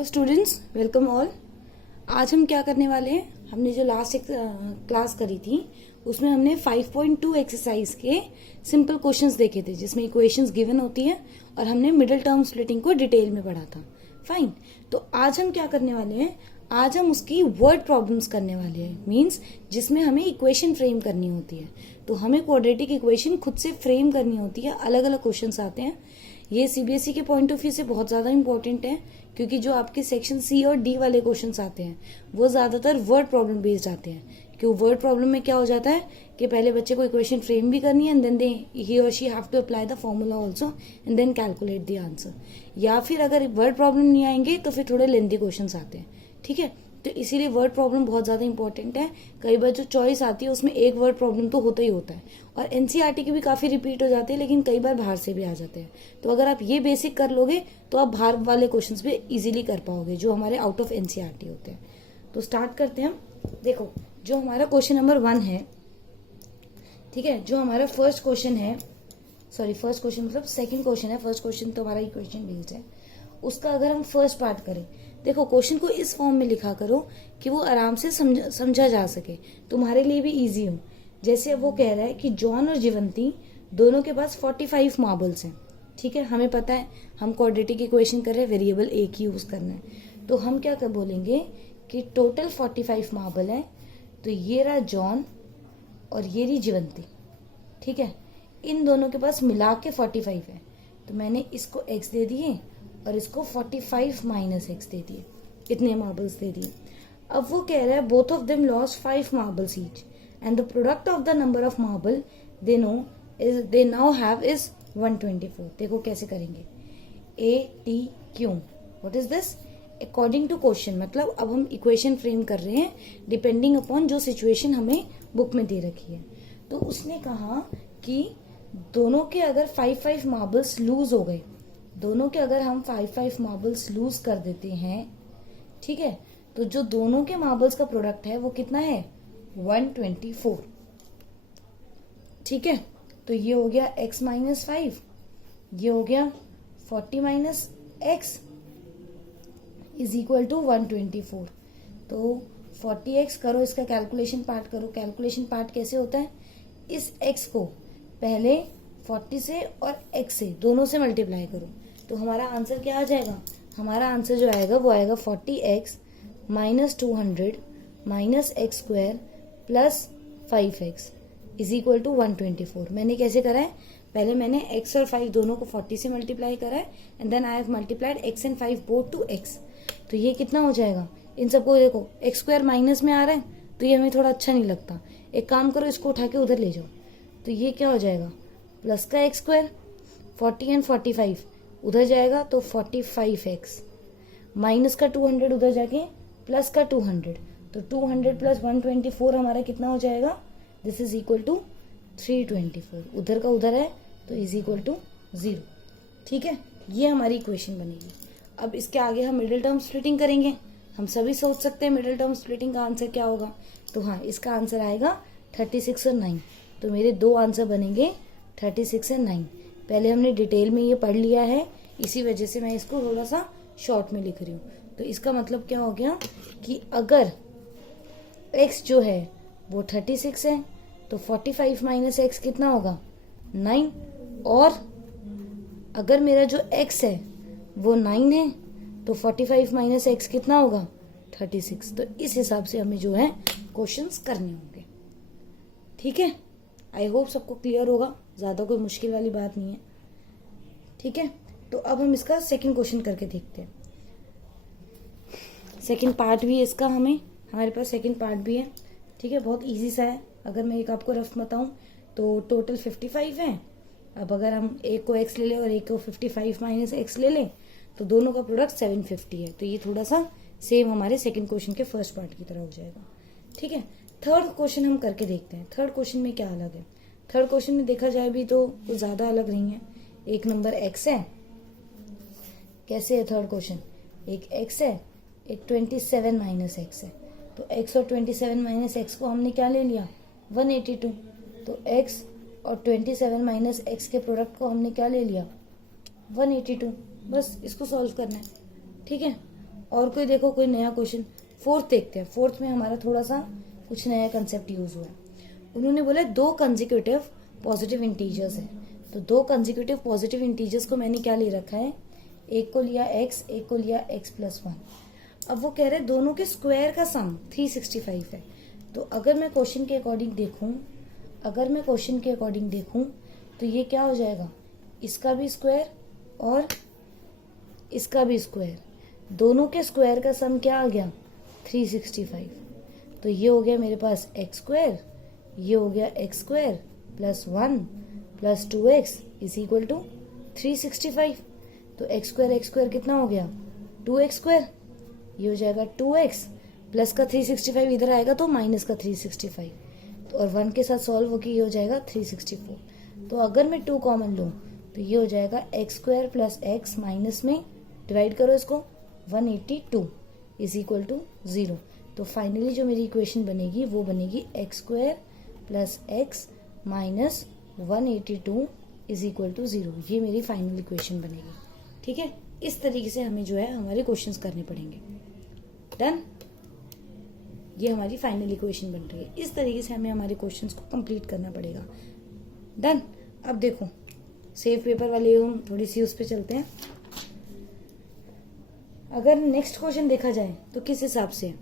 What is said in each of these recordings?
Students welcome all. आज हम क्या करने वाले हैं, हमने जो लास्ट एक क्लास करी थी उसमें हमने 5.2 एक्सरसाइज के सिंपल क्वेश्चंस देखे थे जिसमें इक्वेशंस गिवन होती है और हमने मिडिल टर्म स्प्लिटिंग को डिटेल में पढ़ा था। फाइन, तो आज हम क्या करने वाले हैं, आज हम उसकी वर्ड प्रॉब्लम्स करने वाले हैं। मींस जिसमें हमें इक्वेशन फ्रेम करनी होती है, तो हमें क्वाड्रेटिक इक्वेशन खुद से फ्रेम करनी होती है। अलग अलग क्वेश्चंस आते हैं। ये सीबीएसई के पॉइंट ऑफ व्यू से बहुत ज्यादा इंपॉर्टेंट है क्योंकि जो आपके सेक्शन सी और डी वाले क्वेश्चंस आते हैं वो ज्यादातर वर्ड प्रॉब्लम बेस्ड आते हैं। क्यों, वर्ड प्रॉब्लम में क्या हो जाता है कि पहले बच्चे को इक्वेशन फ्रेम भी करनी है एंड देन ही और she have to apply the formula also and then calculate the answer. या फिर अगर वर्ड प्रॉब्लम नहीं आएंगे तो फिर थोड़े लेंथी क्वेश्चंस आते हैं। ठीक है, तो इसीलिए वर्ड प्रॉब्लम बहुत ज्यादा इंपॉर्टेंट है। कई बार जो चॉइस आती है उसमें एक वर्ड प्रॉब्लम तो होता ही होता है और एनसीईआरटी की भी काफी रिपीट हो जाती है, लेकिन कई बार बाहर से भी आ जाते हैं। तो अगर आप ये बेसिक कर लोगे तो आप बाहर वाले क्वेश्चंस भी इजीली कर पाओगे जो हमारे आउट ऑफ एनसीईआरटी होते हैं। तो स्टार्ट करते हैं हम। देखो, जो हमारा क्वेश्चन नंबर 1 है, ठीक है, जो हमारा फर्स्ट क्वेश्चन है, सॉरी फर्स्ट क्वेश्चन मतलब सेकंड क्वेश्चन है, फर्स्ट क्वेश्चन तो हमारा इक्वेशन बेस्ड है। उसका अगर हम फर्स्ट पार्ट करें, देखो क्वेश्चन को इस फॉर्म में लिखा करो कि वो आराम से समझा जा सके, तुम्हारे लिए भी इजी हो। जैसे अब वो कह रहा है कि जॉन और जीवंती दोनों के पास 45 मार्बल्स हैं। ठीक है, हमें पता है हम क्वाड्रेटिक इक्वेशन कर रहे हैं, वेरिएबल एक ही यूज करना है। तो हम क्या कर बोलेंगे कि टोटल 45 मार्बल है। तो ये रहा जॉन और ये रही जीवंती। ठीक है, इन दोनों के पास मिला के 45 है। तो मैंने इसको x दे दिए और इसको 45 माइनस एक्स दे दिए, इतने मार्बल्स दे दिए। अब वो कह रहा है both of them lost 5 marbles each and the product of the number of marble they now have is 124। देखो कैसे करेंगे, A T Q, what is this, according to question. मतलब अब हम इक्वेशन फ्रेम कर रहे हैं डिपेंडिंग अपॉन जो सिचुएशन हमें बुक में दे रखी है। तो उसने कहा कि दोनों के अगर 5-5 मार्बल्स लूज हो गए, दोनों के अगर हम 5-5 मार्बल्स लूज कर देते हैं, ठीक है, तो जो दोनों के मार्बल्स का प्रोडक्ट है वो कितना है, 124। ठीक है, तो ये हो गया x माइनस 5, ये हो गया 40 minus X is equal to 124। तो 40x करो, इसका कैलकुलेशन पार्ट करो। कैलकुलेशन पार्ट कैसे होता है, इस x को पहले 40 से और x से दोनों से मल्टीप्लाई करो। तो हमारा आंसर क्या आ जाएगा, हमारा आंसर जो आएगा वो आएगा 40x minus 200 minus X square plus 5x is equal to 124। मैंने कैसे करा है, पहले मैंने x और 5 दोनों को 40 से मल्टीप्लाई करा है and then I have multiplied x and 5 both to x। तो ये कितना हो जाएगा, इन सबको देखो एक्स स्क्वायर माइनस में आ रहा है तो ये हमें थोड़ा अच्छा नहीं लगता। एक काम करो, इसको उठा के उधर ले जाओ। तो ये क्या हो जाएगा, प्लस का एक्स स्क्वायर, 40 एंड 45 उधर जाएगा तो 45x माइनस का 200 उधर जाके प्लस का 200, तो 200 प्लस 124 हमारा कितना हो जाएगा, दिस इज इक्वल टू 324। उधर का उधर है तो इज इक्वल टू 0। ठीक है, ये हमारी इक्वेशन बनेगी। अब इसके आगे हम मिडिल टर्म स्प्लिटिंग करेंगे। हम सभी सोच सकते हैं मिडिल टर्म स्प्लिटिंग का आंसर क्या होगा। तो हाँ, इसका आंसर आएगा 36 और 9। तो मेरे दो आंसर बनेंगे 36 और 9। पहले हमने डिटेल में ये पढ़ लिया है, इसी वजह से मैं इसको थोड़ा सा शॉर्ट में लिख रही हूँ। तो इसका मतलब क्या हो गया कि अगर x जो है वो 36 है तो 45 माइनस एक्स कितना होगा, 9। और अगर मेरा जो x है वो 9 है तो 45 माइनस एक्स कितना होगा, 36। तो इस हिसाब से हमें जो है क्वेश्चंस करने होंगे। ठीक है, आई होप सबको क्लियर होगा, ज्यादा कोई मुश्किल वाली बात नहीं है। ठीक है, तो अब हम इसका सेकंड क्वेश्चन करके देखते हैं। सेकंड पार्ट भी है इसका, हमारे पास सेकंड पार्ट भी है। ठीक है, बहुत इजी सा है। अगर मैं एक आपको रफ बताऊं तो टोटल 55 है। अब अगर हम एक को x ले लें और एक को 55 माइनस एक्स ले लें तो दोनों का प्रोडक्ट 750 है। तो ये थोड़ा सा सेम हमारे सेकंड क्वेश्चन के फर्स्ट पार्ट की तरह हो जाएगा। ठीक है, थर्ड क्वेश्चन हम करके देखते हैं। थर्ड क्वेश्चन में क्या अलग है, थर्ड क्वेश्चन में देखा जाए भी तो कुछ ज्यादा अलग नहीं है। एक नंबर x है, कैसे है थर्ड क्वेश्चन, एक x है, एक 27 माइनस एक्स है। तो x और 27 माइनस एक्स को हमने क्या ले लिया, 182। तो x और 27 माइनस एक्स के प्रोडक्ट को हमने क्या ले लिया, 182। बस इसको सॉल्व करना है। ठीक है, और कोई देखो कोई नया क्वेश्चन, फोर्थ देखते हैं। फोर्थ में हमारा थोड़ा सा कुछ नया कंसेप्ट यूज हुआ है। उन्होंने बोला 2 कंसेक्यूटिव पॉजिटिव इंटीजर्स है। तो 2 कंसेक्यूटिव पॉजिटिव इंटीजर्स को मैंने क्या ले रखा है, एक को लिया x, एक को लिया x+1। अब वो कह रहे हैं दोनों के स्क्वायर का सम 365 है। तो अगर मैं क्वेश्चन के अकॉर्डिंग देखूं तो ये क्या हो जाएगा, इसका भी स्क्वायर और इसका भी स्क्वायर, दोनों के स्क्वायर का सम क्या आ गया 365। तो ये हो गया मेरे पास x², ये हो गया x² +1 + 2x = 365। तो x² कितना हो गया 2x², ये हो जाएगा 2x प्लस का 365 इधर आएगा तो माइनस का 365, तो और 1 के साथ सॉल्व होकर ये हो जाएगा 364। तो अगर मैं 2 कॉमन लूँ तो ये हो जाएगा x² + x माइनस में डिवाइड करो इसको 182 = 0। तो फाइनली जो मेरी इक्वेशन बनेगी वो बनेगी x² + x माइनस 182 = 0। ये मेरी फाइनल इक्वेशन बनेगी। ठीक है, इस तरीके से हमें जो है हमारे क्वेश्चंस करने पड़ेंगे। डन, ये हमारी फाइनल इक्वेशन बन रही है। इस तरीके से हमें हमारे क्वेश्चंस को कंप्लीट करना पड़ेगा। डन। अब देखो सेव पेपर वाले हम थोड़ी सी उस पर चलते हैं। अगर नेक्स्ट क्वेश्चन देखा जाए तो किस हिसाब से,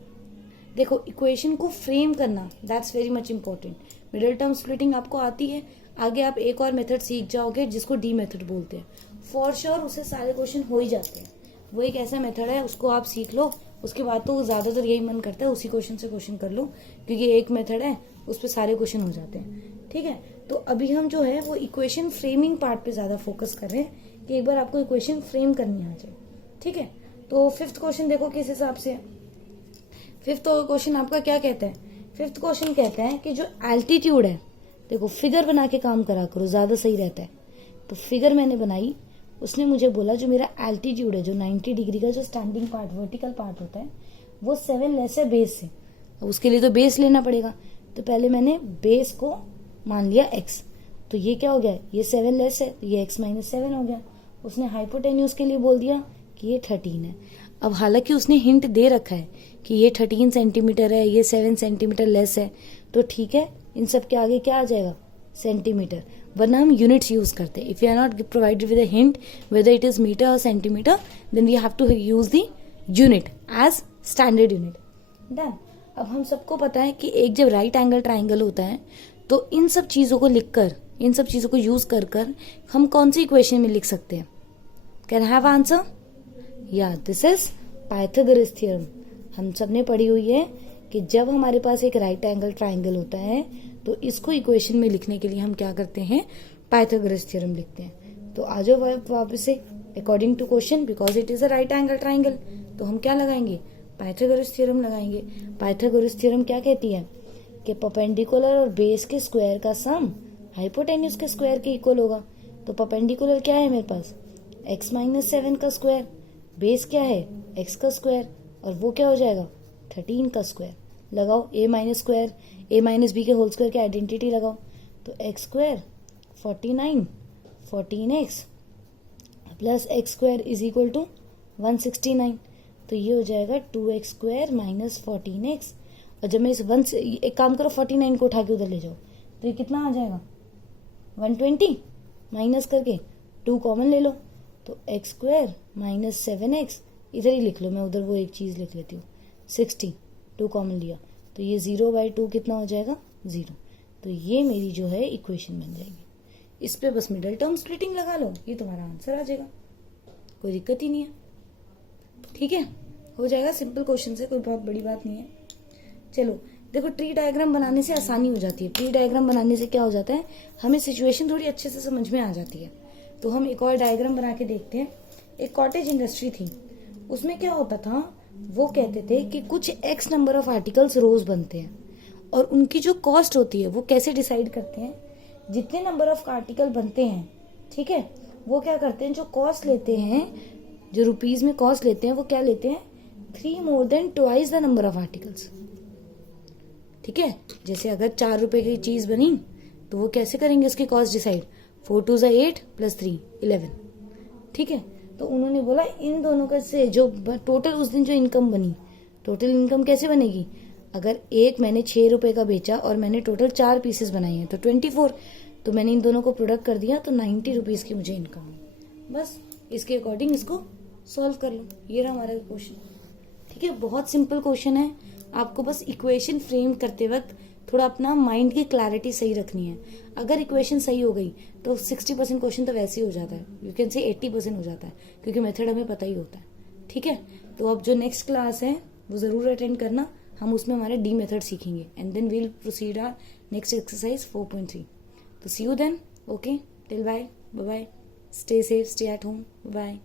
देखो इक्वेशन को फ्रेम करना that's very much important. Middle term splitting आपको आती है, आगे आप एक और मेथड सीख जाओगे जिसको डी मेथड बोलते हैं। फॉर श्योर उससे सारे क्वेश्चन हो ही जाते हैं। वो एक ऐसा मेथड है, उसको आप सीख लो, उसके बाद तो ज्यादातर यही मन करता है उसी क्वेश्चन से क्वेश्चन कर लो, क्योंकि एक मेथड है उस पर सारे क्वेश्चन हो जाते हैं। ठीक है, तो अभी हम जो है वो इक्वेशन फ्रेमिंग पार्ट पे ज्यादा फोकस कर रहे हैं कि एक बार आपको इक्वेशन फ्रेम करनी आ जाए। ठीक है, तो 5th क्वेश्चन देखो किस हिसाब से। 5th क्वेश्चन आपका क्या कहता है, 5th क्वेश्चन कहता है कि जो एल्टीट्यूड है, देखो फिगर बना के काम करा करो, ज्यादा सही रहता है। तो फिगर मैंने बनाई, उसने मुझे बोला जो मेरा एल्टीट्यूड है, जो 90 डिग्री का जो स्टैंडिंग पार्ट वर्टिकल पार्ट होता है वो 7 लेस है बेस से। अब उसके लिए तो बेस लेना पड़ेगा, तो पहले मैंने बेस को मान लिया x। तो ये क्या हो गया, ये 7 लेस है, तो ये x - 7 हो गया। उसने हाइपोटेन्यूज के लिए बोल दिया कि ये 13 है। अब हालांकि उसने हिंट दे रखा है कि ये 13 सेंटीमीटर है, ये 7 सेंटीमीटर लेस है, तो ठीक है, इन सब के आगे क्या आ जाएगा सेंटीमीटर, वरना हम यूनिट्स यूज करते हैं। If you are not provided with a hint whether it is metre और centimetre, then we have to use the unit as standard unit. Done. अब हम सबको पता है कि एक जब राइट एंगल ट्राइंगल होता है तो इन सब चीजों को लिखकर, इन सब चीजों को यूज कर कर हम कौन सी इक्वेशन में लिख सकते हैं। Can have answer? या दिस इज पाइथागोरस थ्योरम। हम सब ने पढ़ी हुई है कि जब हमारे पास एक राइट एंगल ट्राइंगल होता है तो इसको इक्वेशन में लिखने के लिए हम क्या करते हैं, पाइथागोरस थ्योरम लिखते हैं। तो आ जाओ वापस से, according to question because it is a right angle triangle, तो हम क्या लगाएंगे, पाइथागोरस थ्योरम लगाएंगे। पाइथागोरस थ्योरम क्या कहती है कि परपेंडिकुलर और बेस के स्क्वायर का सम हाइपोटेन्यूज के स्क्वायर के इक्वल होगा। तो परपेंडिकुलर क्या है मेरे पास, x - 7 का स्क्वायर, बेस क्या है x का स्क्वायर, और वो क्या हो जाएगा 13 का स्क्वायर। लगाओ a - स्क्वायर, a - b के होल स्क्वायर की आइडेंटिटी लगाओ, तो x² 49 14x प्लस x² = 169। तो ये हो जाएगा 2x² - 14x। और जब मैं इस एक काम करो 49 को उठा के उधर ले जाओ, तो ये कितना आ जाएगा 120, माइनस करके 2 कॉमन ले लो, तो x² - 7x इधर ही लिख लो, मैं उधर वो एक चीज लिख लेती हूँ 60, 2 कॉमन लिया, तो ये 0/2 कितना हो जाएगा 0। तो ये मेरी जो है इक्वेशन बन जाएगी। इस पे बस मिडिल टर्म स्प्लिटिंग लगा लो, ये तुम्हारा आंसर आ जाएगा, कोई दिक्कत ही नहीं है। ठीक है, हो जाएगा, सिंपल क्वेश्चन से, कोई बहुत बड़ी बात नहीं है। चलो देखो, ट्री डायग्राम बनाने से आसानी हो जाती है। ट्री डायग्राम बनाने से क्या हो जाता है, हमें सिचुएशन थोड़ी अच्छे से समझ में आ जाती है। तो हम एक और डायग्राम बना के देखते हैं। एक कॉटेज इंडस्ट्री थी, उसमें क्या होता था, वो कहते थे कि कुछ x नंबर ऑफ आर्टिकल्स रोज बनते हैं और उनकी जो कॉस्ट होती है वो कैसे डिसाइड करते हैं, जितने नंबर ऑफ आर्टिकल बनते हैं, ठीक है, वो क्या करते हैं, जो कॉस्ट लेते हैं, जो रुपीज में कॉस्ट लेते हैं, वो क्या लेते हैं 3 more than twice the number of articles. ठीक है, जैसे अगर 4 रुपए की चीज बनी तो वो कैसे करेंगे उसकी कॉस्ट डिसाइड, 4 2 8 + 3 11। ठीक है, तो उन्होंने बोला इन दोनों का से जो टोटल उस दिन जो इनकम बनी, टोटल इनकम कैसे बनेगी, अगर एक मैंने 6 रुपए का बेचा और मैंने टोटल 4 पीसेस बनाए हैं तो 24, तो मैंने इन दोनों को प्रोडक्ट कर दिया तो 90 रुपीज की मुझे इनकम हुई। बस इसके अकॉर्डिंग इसको सॉल्व कर लो। ये रहा हमारा क्वेश्चन। ठीक है, बहुत सिंपल क्वेश्चन है। आपको बस इक्वेशन फ्रेम करते वक्त थोड़ा अपना माइंड की क्लैरिटी सही रखनी है। अगर इक्वेशन सही हो गई तो 60% क्वेश्चन तो वैसे ही हो जाता है, यू कैन से 80% हो जाता है, क्योंकि मेथड हमें पता ही होता है। ठीक है, तो अब जो नेक्स्ट क्लास है वो जरूर अटेंड करना। हम उसमें हमारे डी मेथड सीखेंगे and then we'll proceed our next exercise 4.3। तो see you then. Okay, till bye, bye bye, stay safe, stay at home, bye.